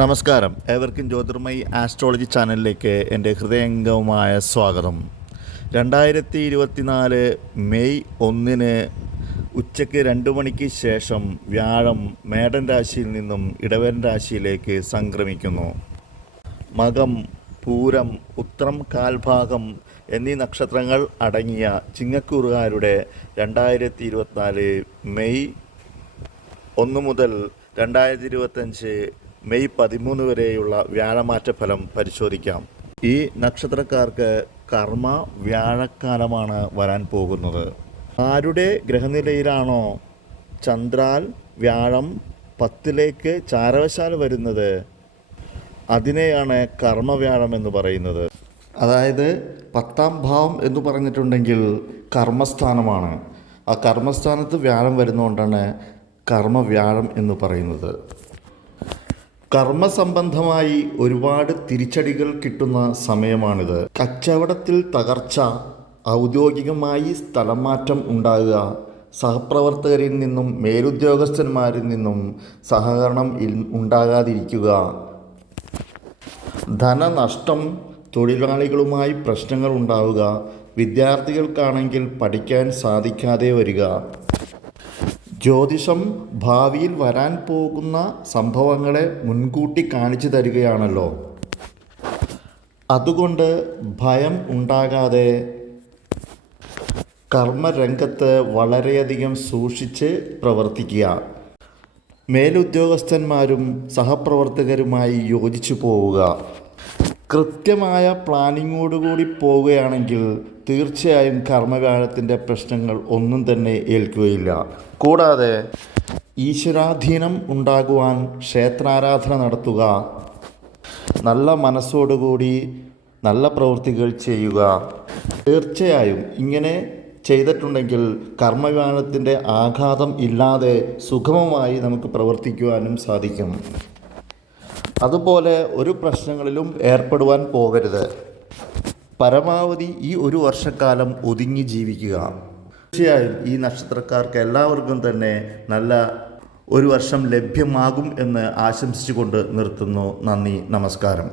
നമസ്കാരം, ഏവർക്കും ജ്യോതിർമയി ആസ്ട്രോളജി ചാനലിലേക്ക് എൻ്റെ ഹൃദയംഗമമായ സ്വാഗതം. 2024 മെയ് 1 ഉച്ചയ്ക്ക് 2 മണിക്ക് ശേഷം വ്യാഴം മേടൻ രാശിയിൽ നിന്നും ഇടവൻ രാശിയിലേക്ക് സംക്രമിക്കുന്നു. മകം, പൂരം, ഉത്രം കാൽഭാഗം എന്നീ നക്ഷത്രങ്ങൾ അടങ്ങിയ ചിങ്ങക്കൂറുകാരുടെ 2024 മെയ് 1 മുതൽ 2025 മെയ് 13 വരെയുള്ള വ്യാഴമാറ്റ ഫലം പരിശോധിക്കാം. ഈ നക്ഷത്രക്കാർക്ക് കർമ്മ വ്യാഴക്കാലമാണ് വരാൻ പോകുന്നത്. ആരുടെ ഗ്രഹനിലയിലാണോ ചന്ദ്രാൽ വ്യാഴം 10ലേക്ക് ചാരവശാൽ വരുന്നത് അതിനെയാണ് കർമ്മവ്യാഴം എന്ന് പറയുന്നത്. അതായത് 10ാം ഭാവം എന്ന് പറഞ്ഞിട്ടുണ്ടെങ്കിൽ കർമ്മസ്ഥാനമാണ്. ആ കർമ്മസ്ഥാനത്ത് വ്യാഴം വരുന്നതുകൊണ്ടാണ് കർമ്മവ്യാഴം എന്ന് പറയുന്നത്. കർമ്മസംബന്ധമായി ഒരുപാട് തിരിച്ചടികൾ കിട്ടുന്ന സമയമാണിത്. കച്ചവടത്തിൽ തകർച്ച, ഔദ്യോഗികമായി സ്ഥലം മാറ്റം ഉണ്ടാകുക, സഹപ്രവർത്തകരിൽ നിന്നും മേലുദ്യോഗസ്ഥന്മാരിൽ നിന്നും സഹകരണം ഉണ്ടാകാതിരിക്കുക, ധനനഷ്ടം, തൊഴിലാളികളുമായി പ്രശ്നങ്ങൾ ഉണ്ടാവുക, വിദ്യാർത്ഥികൾക്കാണെങ്കിൽ പഠിക്കാൻ സാധിക്കാതെ വരിക. ജ്യോതിഷം ഭാവിയിൽ വരാൻ പോകുന്ന സംഭവങ്ങളെ മുൻകൂട്ടി കാണിച്ചു തരികയാണല്ലോ. അതുകൊണ്ട് ഭയം ഉണ്ടാകാതെ കർമ്മരംഗത്ത് വളരെയധികം സൂക്ഷിച്ച് പ്രവർത്തിക്കുക. മേലുദ്യോഗസ്ഥന്മാരും സഹപ്രവർത്തകരുമായി യോജിച്ചു പോവുക. കൃത്യമായ പ്ലാനിങ്ങോടുകൂടി പോവുകയാണെങ്കിൽ തീർച്ചയായും കർമ്മവ്യാഴത്തിൻ്റെ പ്രശ്നങ്ങൾ ഒന്നും തന്നെ ഏൽക്കുകയില്ല. കൂടാതെ ഈശ്വരാധീനം ഉണ്ടാകുവാൻ ക്ഷേത്രാരാധന നടത്തുക, നല്ല മനസ്സോടുകൂടി നല്ല പ്രവൃത്തികൾ ചെയ്യുക. തീർച്ചയായും ഇങ്ങനെ ചെയ്തിട്ടുണ്ടെങ്കിൽ കർമ്മവ്യാഴത്തിൻ്റെ ആഘാതം ഇല്ലാതെ സുഗമമായി നമുക്ക് പ്രവർത്തിക്കുവാനും സാധിക്കും. അതുപോലെ ഒരു പ്രശ്നങ്ങളിലും ഏർപ്പെടുവാൻ പോകരുത്. പരമാവധി ഈ ഒരു വർഷക്കാലം ഒതുങ്ങി ജീവിക്കുക. തീർച്ചയായും ഈ നക്ഷത്രക്കാർക്ക് എല്ലാവർക്കും തന്നെ നല്ല ഒരു വർഷം ലഭ്യമാകും എന്ന് ആശംസിച്ചുകൊണ്ട് നിർത്തുന്നു. നന്ദി, നമസ്കാരം.